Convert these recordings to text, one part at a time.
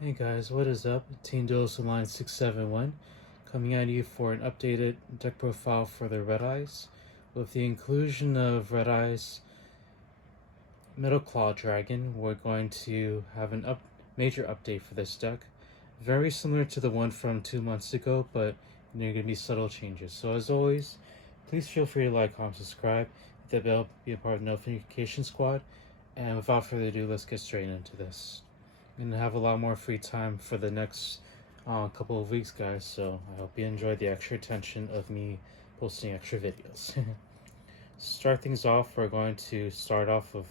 Hey guys, what is up? Team Dose Line 671 coming at you for an updated deck profile for the Red Eyes. With the inclusion of Red Eyes Middle Claw Dragon, we're going to have an major update for this deck. Very similar to the one from 2 months ago, but there are going to be subtle changes. So as always, please feel free to like, comment, subscribe, hit the bell, be a part of the notification squad. And without further ado, let's get straight into this. I'm gonna have a lot more free time for the next couple of weeks, guys, so I hope you enjoy the extra attention of me posting extra videos. Start things off, we're going to start off with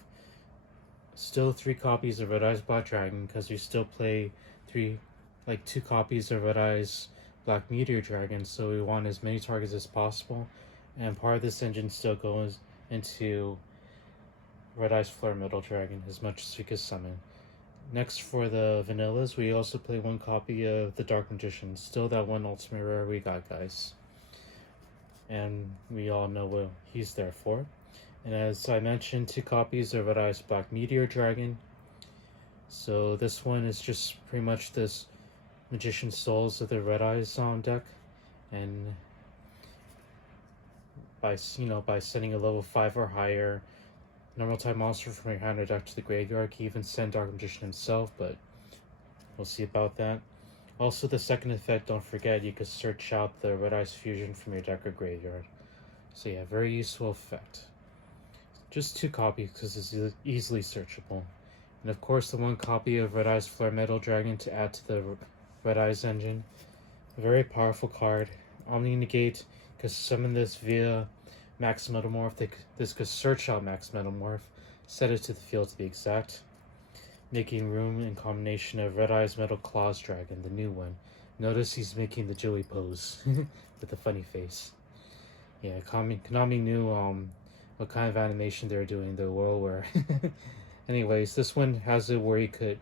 still 3 copies of Red Eyes Black Dragon, because we still play 2 copies of Red Eyes Black Meteor Dragon, so we want as many targets as possible, and part of this engine still goes into Red Eyes Flare Metal Dragon as much as we can summon. Next, for the vanillas, we also play 1 copy of the Dark Magician. Still that one ultimate rare we got, guys. And we all know what he's there for. And as I mentioned, 2 copies of Red Eyes Black Meteor Dragon. So this one is just pretty much this Magician Souls of the Red Eyes deck. And by sending a level 5 or higher normal type monster from your hand or deck to the graveyard, can even send Dark Magician himself, but we'll see about that. Also, the second effect, don't forget, you can search out the Red Eyes Fusion from your deck or graveyard. So yeah, very useful effect. Just 2 copies because it's easily searchable. And of course, the 1 copy of Red Eyes Flare Metal Dragon to add to the Red Eyes engine. A very powerful card. Omni Negate, because summon this via Max Metamorph. This could search out Max Metamorph, set it to the field to be exact, making room in combination of Red Eyes Metal Claws Dragon, the new one. Notice he's making the Joey pose with the funny face. Yeah, Konami knew what kind of animation they were doing, the world where. Anyways, this one has it where you could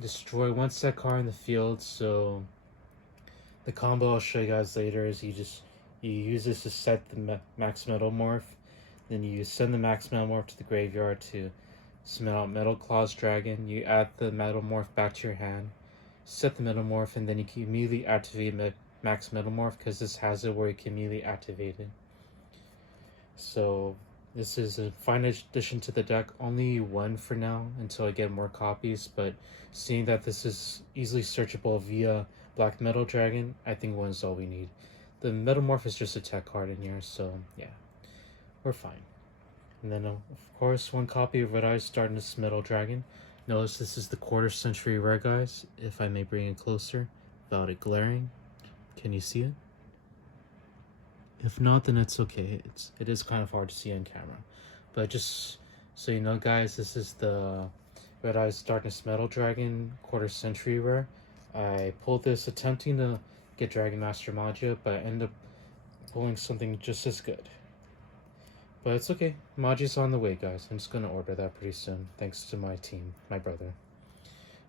destroy 1 set card in the field, so the combo I'll show you guys later is you use this to set the Max Metamorph, then you send the Max Metamorph to the graveyard to summon out Metal Claws Dragon, you add the Metamorph back to your hand, set the Metamorph, and then you can immediately activate Max Metamorph, because this has it where you can immediately activate it. So this is a fine addition to the deck, only 1 for now until I get more copies, but seeing that this is easily searchable via Black Metal Dragon, I think 1 is all we need. The Metamorph is just a tech card in here, so yeah, we're fine. And then, of course, 1 copy of Red Eyes Darkness Metal Dragon. Notice this is the quarter century rare, guys, if I may bring it closer without it glaring. Can you see it? If not, then it's okay. It is kind of hard to see on camera. But just so you know, guys, this is the Red Eyes Darkness Metal Dragon quarter century rare. I pulled this attempting to get Dragon Master Magia, but I ended up pulling something just as good. But it's okay. Magi's on the way, guys. I'm just going to order that pretty soon, thanks to my team, my brother.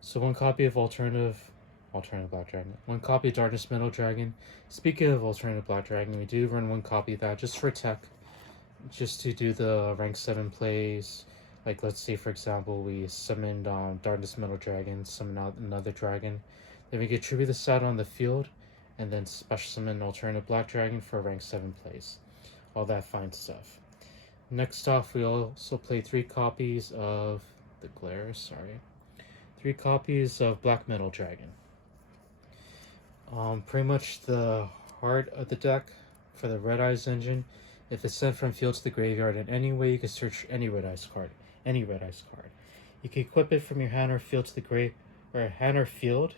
So 1 copy of Alternative Black Dragon. 1 copy of Darkness Metal Dragon. Speaking of Alternative Black Dragon, we do run 1 copy of that just for tech. Just to do the rank 7 plays. Like, let's say, for example, we summoned Darkness Metal Dragon, summon out another dragon. Then we get tribute this out on the field, and then special summon Alternative Black Dragon for rank 7 plays. All that fine stuff. Next off, we also play 3 copies of the glare, 3 copies of Black Metal Dragon. Pretty much the heart of the deck for the Red Eyes engine. If it's sent from field to the graveyard in any way, you can search any Red Eyes card. You can equip it from your hand or field to the hand or field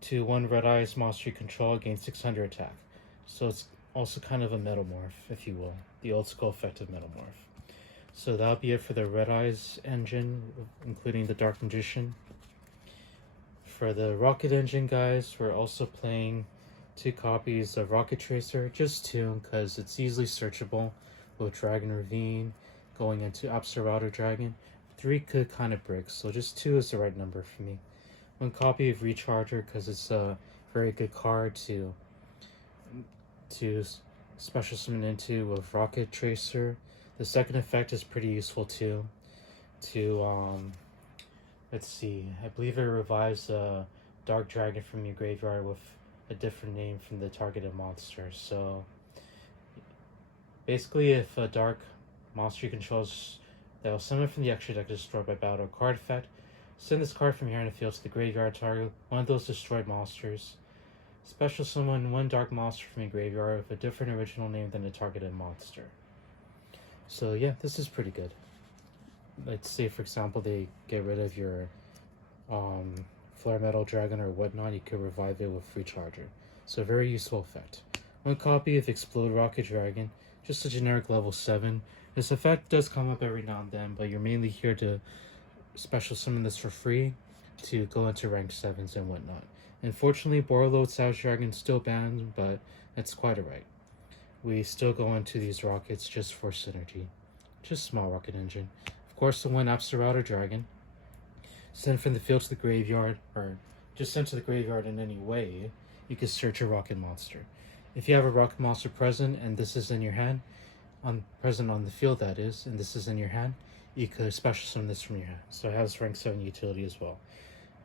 to 1 Red Eyes monster you control, gain 600 attack. So it's also kind of a Metamorph, if you will, the old school effective Metamorph. So that'll be it for the Red Eyes engine, including the Dark Magician. For the Rocket engine, guys, we're also playing 2 copies of Rocket Tracer, just 2, because it's easily searchable with Dragon Ravine, going into Observator Dragon. 3 could kind of break, so just 2 is the right number for me. 1 copy of Recharger, because it's a very good card to special summon into with Rocket Tracer. The second effect is pretty useful too, to let's see, I believe it revives a dark dragon from your graveyard with a different name from the targeted monster. So basically, if a dark monster you control that will summon from the extra deck is destroyed by battle or card effect, send this card from here in the field to the graveyard target one of those destroyed monsters. Special summon one dark monster from your graveyard with a different original name than the targeted monster. So yeah, this is pretty good. Let's say, for example, they get rid of your Flare Metal Dragon or whatnot, you could revive it with Free Charger. So a very useful effect. One copy of Explode Rocket Dragon, just a generic level 7. This effect does come up every now and then, but you're mainly here to special summon this for free to go into rank 7s and whatnot. Unfortunately, Borreload Savage Dragon is still banned, but that's quite alright. We still go into these rockets just for synergy. Just small rocket engine. Of course, the one Absolouter Dragon. Sent from the field to the graveyard, or just sent to the graveyard in any way, you can search a rocket monster. If you have a rocket monster present and this is in your hand, present on the field that is, and this is in your hand, you could special summon this from your hand. So it has rank 7 utility as well.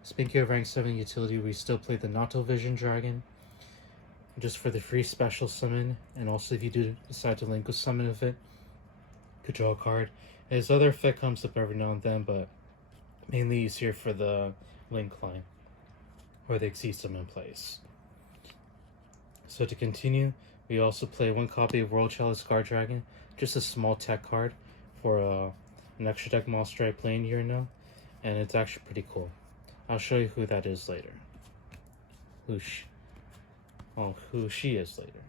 Speaking of rank 7 utility, we still play the Nato Vision Dragon, just for the free special summon, and also if you do decide to link with summon of it, you could draw a card. His other effect comes up every now and then, but mainly easier for the link line, or the Exceed Summon plays. So to continue, we also play one copy of World Chalice Guard Dragon, just a small tech card for an extra deck monster I play in here now, and it's actually pretty cool. I'll show you who that is later. Who she is later.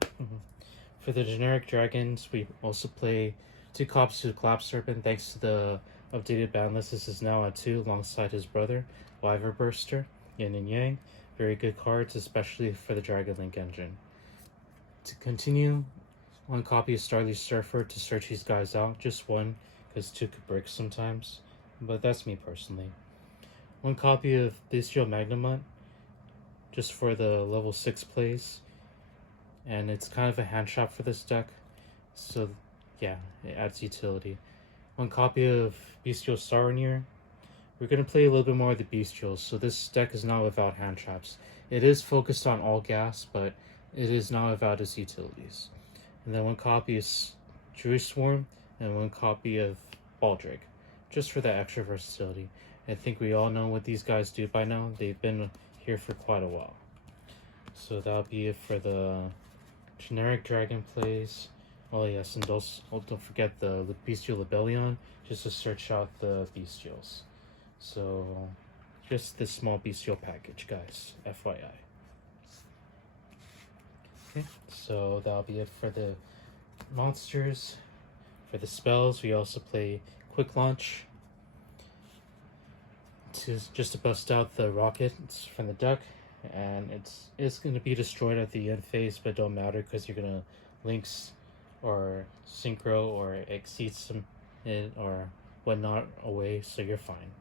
For the generic dragons, we also play 2 copies of Collapse Serpent. Thanks to the updated ban list, this is now at 2 alongside his brother, Wyverburster, Yin and Yang. Very good cards, especially for the Dragon Link engine. To continue, 1 copy of Starly Surfer to search these guys out. Just 1, because 2 could break sometimes. But that's me personally. 1 copy of Beastial Magnemite, just for the level 6 plays. And it's kind of a hand shot for this deck. So yeah, it adds utility. 1 copy of Beastial Saronir. We're going to play a little bit more of the Beastials, so this deck is not without hand traps. It is focused on all gas, but it is not without its utilities. And then 1 copy is Jewish Swarm, and 1 copy of Baldrake, just for that extra versatility. I think we all know what these guys do by now. They've been here for quite a while. So that'll be it for the generic dragon plays. Oh yes, and don't forget the Beastial Libellion, just to search out the Beastials. So, just this small Beastial package, guys, FYI. Okay, so that'll be it for the monsters. For the spells, we also play Quick Launch, just to bust out the rockets from the deck, and it's going to be destroyed at the end phase, but don't matter because you're going to links or synchro or exceed some it or whatnot away, so you're fine.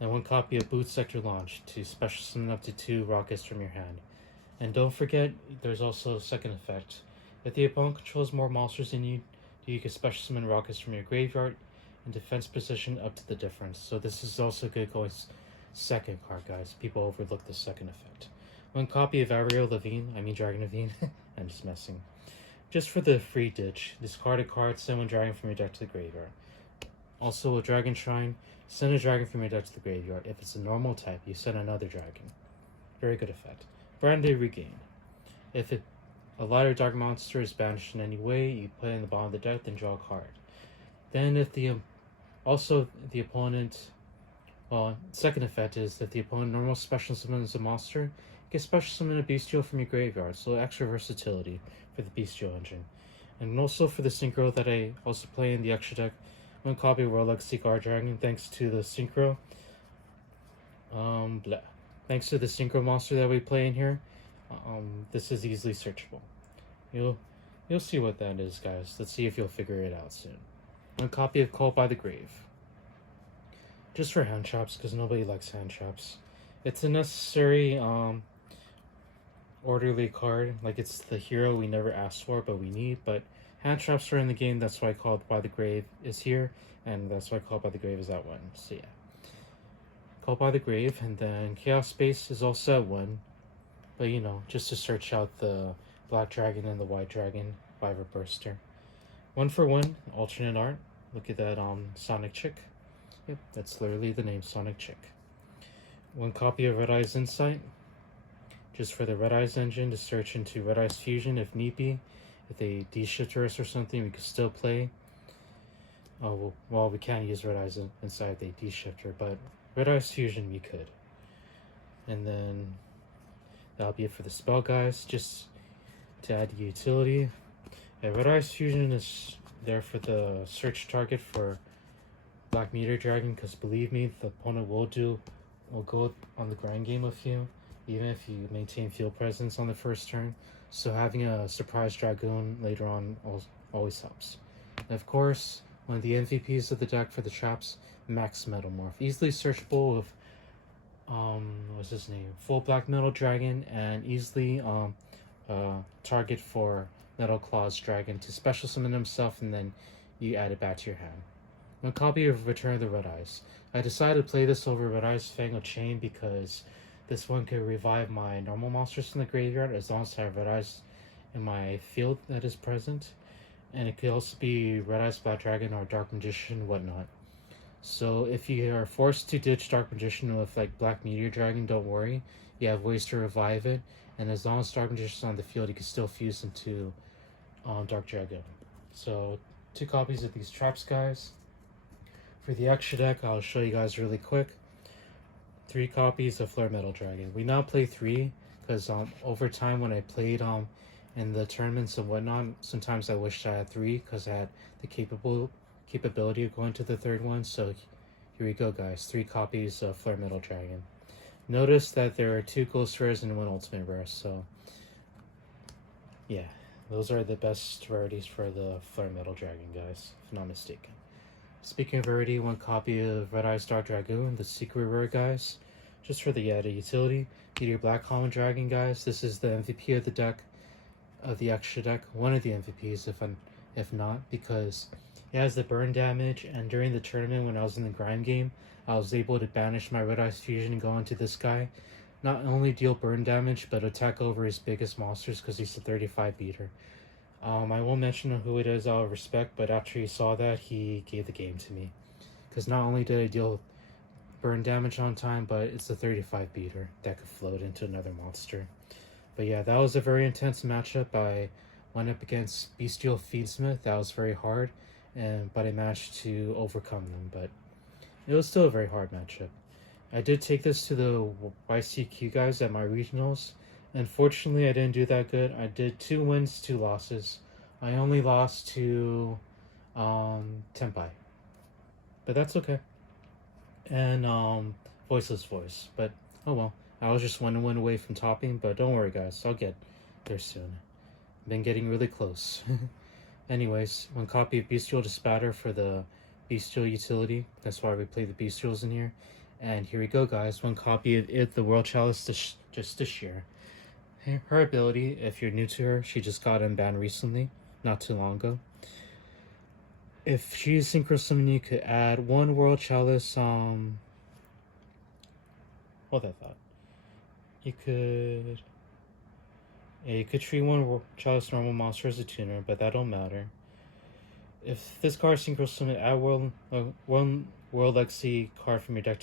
And 1 copy of Boot Sector Launch to special summon up to 2 rockets from your hand. And don't forget, there's also a second effect. If the opponent controls more monsters than you can special summon rockets from your graveyard in defense position up to the difference. So this is also good going second card, guys. People overlook the second effect. 1 copy of Dragon Levine. I'm just messing. Just for the free ditch, discard a card, send 1 dragon from your deck to the graveyard. Also, a Dragon Shrine, send a dragon from your deck to the graveyard. If it's a normal type, you send another dragon. Very good effect. Branded Regain. If a lighter dark monster is banished in any way, you put it in the bottom of the deck, then draw a card. Then if the opponent, second effect is that the opponent normal special summons a monster, you can special summon a Beastial from your graveyard, so extra versatility for the Beastial engine. And also for the synchro that I also play in the extra deck, 1 copy of World Legacy Guard Dragon, thanks to the synchro. Thanks to the synchro monster that we play in here, this is easily searchable. You'll see what that is, guys. Let's see if you'll figure it out soon. 1 copy of Call by the Grave, just for hand traps, because nobody likes hand traps. It's a necessary orderly card, like it's the hero we never asked for but we need, but hand traps are in the game. That's why Called by the Grave is here, and that's why Called by the Grave is that one. So yeah. Called by the Grave, and then Chaos Space is also at 1. But you know, just to search out the Black Dragon and the White Dragon Viper Burster. 1 for 1, alternate art. Look at that Sonic Chick. Yep, that's literally the name, Sonic Chick. 1 copy of Red Eyes Insight, just for the Red Eyes engine to search into Red Eyes Fusion if need be. If they de-shifter us or something, we could still play. Oh, well, we can't use Red Eyes Insight if they de-shifter, but Red Eyes Fusion we could. And then that'll be it for the spell, guys. Just to add the utility. Yeah, Red Eyes Fusion is there for the search target for Black Meteor Dragon, because believe me, the opponent will go on the grind game with you, even if you maintain field presence on the first turn. So having a surprise Dragoon later on always helps. And of course, one of the MVPs of the deck for the traps, Max Metalmorph. Easily searchable with what's his name? Full Black Metal Dragon, and easily target for Metal Claws Dragon to special summon himself, and then you add it back to your hand. 1 copy of Return of the Red Eyes. I decided to play this over Red Eyes Fang of Chain because this one could revive my normal monsters in the graveyard as long as I have Red Eyes in my field that is present. And it could also be Red Eyes Black Dragon or Dark Magician, whatnot. So if you are forced to ditch Dark Magician with like Black Meteor Dragon, don't worry. You have ways to revive it. And as long as Dark Magician's on the field, you can still fuse into Dark Dragon. So 2 copies of these traps, guys. For the extra deck, I'll show you guys really quick. 3 copies of Flare Metal Dragon. We now play 3 because over time when I played in the tournaments and whatnot, sometimes I wished I had 3 because I had the capability of going to the 3rd one. So here we go, guys. 3 copies of Flare Metal Dragon. Notice that there are 2 Ghost Rares and 1 Ultimate Rare. So yeah, those are the best rarities for the Flare Metal Dragon, guys, if I'm not mistaken. Speaking of rarity, 1 copy of Red Eyes Dark Dragoon, the secret rare, guys, just for the added utility. Meteor Black Common Dragon, guys. This is the MVP of the deck, of the extra deck. One of the MVPs, if not, because it has the burn damage. And during the tournament, when I was in the grind game, I was able to banish my Red Eyes Fusion and go into this guy. Not only deal burn damage, but attack over his biggest monsters because he's a 35 beater. I won't mention who it is out of respect, but after he saw that, he gave the game to me. Because not only did I deal burn damage on time, but it's a 35 beater that could float into another monster. But yeah, that was a very intense matchup. I went up against Beastial Feedsmith. That was very hard, but I managed to overcome them. But it was still a very hard matchup. I did take this to the YCQ guys at my regionals. Unfortunately, I didn't do that good. I did 2 wins, 2 losses. I only lost to Tenpai. But that's okay. And Voiceless Voice. But oh well. I was just 1 win away from topping, but don't worry, guys. I'll get there soon. Been getting really close. Anyways, 1 copy of Beastial Dispatter for the Beastial utility. That's why we play the Beastials in here. And here we go, guys. 1 copy of it, the World Chalice, just to share. Her ability, if you're new to her, she just got unbanned recently, not too long ago. If she is Synchro Summon, you could add 1 World Chalice, hold that thought. You could treat 1 World Chalice normal monster as a tuner, but that don't matter. If this card Synchro Summon, add 1 World Legacy card from your deck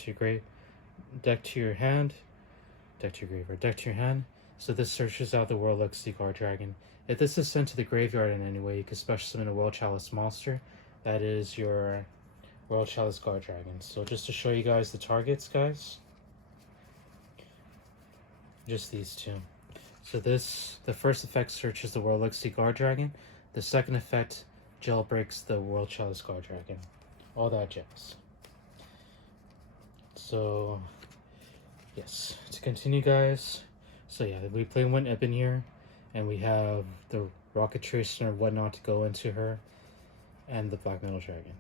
to your hand. So this searches out the World Legacy Guard Dragon. If this is sent to the graveyard in any way, you can special summon a World Chalice monster. That is your World Chalice Guard Dragon. So just to show you guys the targets, guys. Just these 2. So the first effect searches the World Legacy Guard Dragon. The second effect jailbreaks the World Chalice Guard Dragon. All that jazz. So yes, to continue, guys. So yeah, we play 1 Eben here, and we have the Rocket Tracer and whatnot to go into her, and the Black Metal Dragon.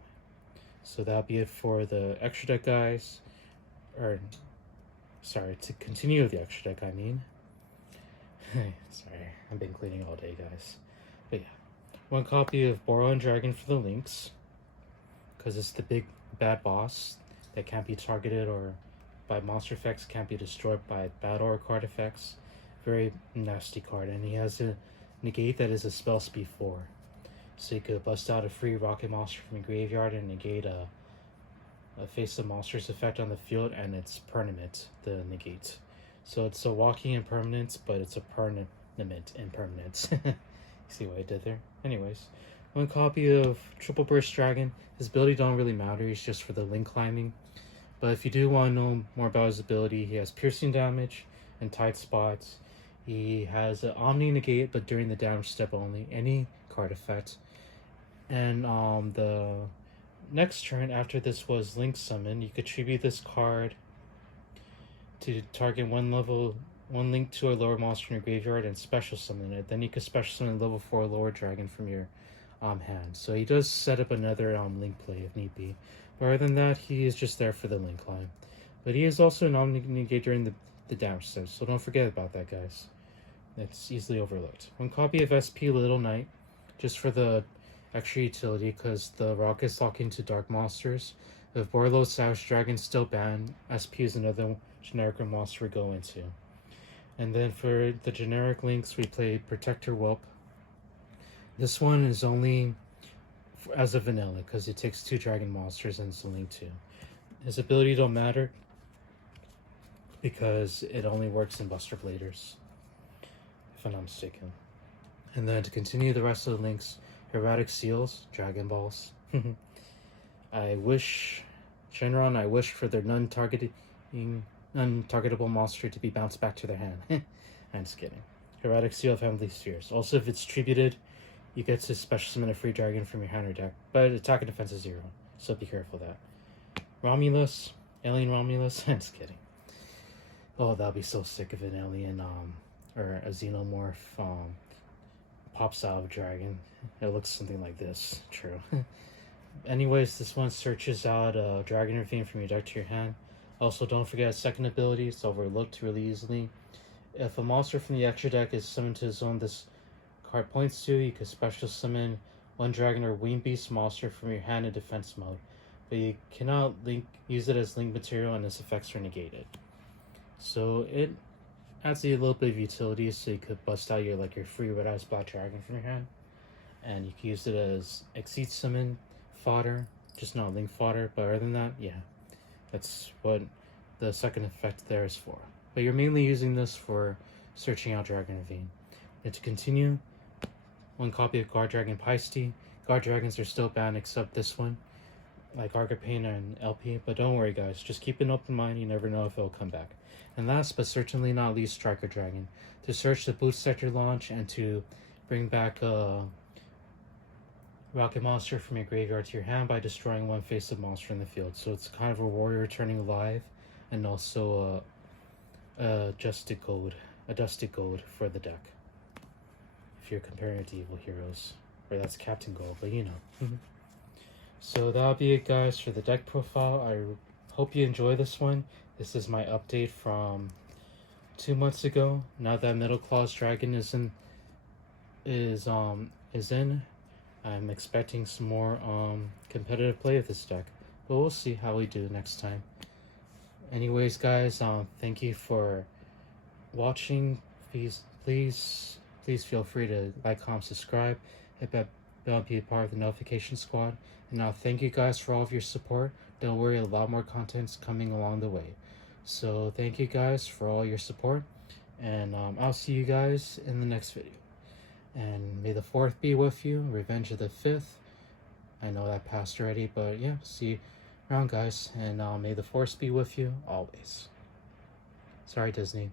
So that'll be it for the extra deck, guys. Or, sorry, to continue with the extra deck, I mean. Sorry, I've been cleaning all day, guys. But yeah, 1 copy of Boron Dragon for the Lynx, because it's the big bad boss that can't be targeted or by monster effects, can't be destroyed by battle or card effects. Very nasty card, and he has a negate that is a spell speed 4. So you could bust out a free rocket monster from your graveyard and negate a face of monsters effect on the field, and it's permanent, the negate. So it's a walking impermanence, but it's a permanent impermanence. See what I did there? Anyways, one copy of Triple Burst Dragon. His ability don't really matter, he's just for the link climbing. But if you do want to know more about his ability, he has piercing damage and tight spots. He has an Omni negate, but during the damage step only, any card effect. And the next turn after this was Link Summon. You could tribute this card to target one link to a lower monster in your graveyard and special summon it. Then you could special summon a level 4 lower dragon from your hand. So he does set up another link play if need be. But other than that, he is just there for the link climb. But he is also an Omni negate during the damage step, so don't forget about that, guys. It's easily overlooked. One copy of SP Little Knight, just for the extra utility, because the rockets lock into dark monsters. If Borlo Savage Dragon still banned, SP is another generic monster we go into. And then for the generic links, we play Protector Whelp. This one is only as a vanilla, because it takes 2 dragon monsters and it's a link 2. His ability don't matter, because it only works in Buster Bladers, if I'm not mistaken. And then to continue the rest of the links, Erratic Seals, Dragon Balls. I wish for their non-targetable monster to be bounced back to their hand. I'm just kidding. Erratic Seal of Heavenly Spheres. Also, if it's tributed, you get to special summon a free dragon from your hand or deck, but attack and defense is 0, so be careful of that. Romulus, Alien Romulus. I'm just kidding. Oh, that'd be so sick if an alien or a xenomorph pops out of a dragon. It looks something like this. True. Anyways, this one searches out a Dragon Ravine from your deck to your hand. Also, don't forget a second ability. It's overlooked really easily. If a monster from the extra deck is summoned to the zone this card points to, you can special summon one dragon or winged beast monster from your hand in defense mode. But you cannot use it as link material, and its effects are negated. So it adds a little bit of utility, so you could bust out your free red eyes black dragon from your hand, and you can use it as exceed summon fodder, just not link fodder. But other than that, yeah, that's what the second effect there is for. But you're mainly using this for searching out Dragon Ravine. And to continue, one copy of Guard Dragon Paiste. Guard Dragons are still banned except this one, like Argapane and LP. But don't worry, guys, just keep an open mind, you never know if it'll come back. And last but certainly not least, Striker Dragon. To search the boot sector launch and to bring back a rocket monster from your graveyard to your hand by destroying one face-up monster in the field. So it's kind of a warrior returning alive, and also a dusted gold for the deck. If you're comparing it to Evil Heroes, or that's Captain Gold, but you know. So that'll be it, guys, for the deck profile. I hope you enjoy this one. This is my update from 2 months ago. Now that Middle Claws Dragon is in, I'm expecting some more competitive play of this deck. But we'll see how we do next time. Anyways, guys, thank you for watching. Please feel free to like, comment, subscribe, hit that bell, and be a part of the notification squad. And now, thank you guys for all of your support. Don't worry, a lot more content's coming along the way. So thank you guys for all your support, and I'll see you guys in the next video. And may the 4th be with you. Revenge of the 5th. I know that passed already, but yeah, see you around, guys. And may the Force be with you always. Sorry, Disney.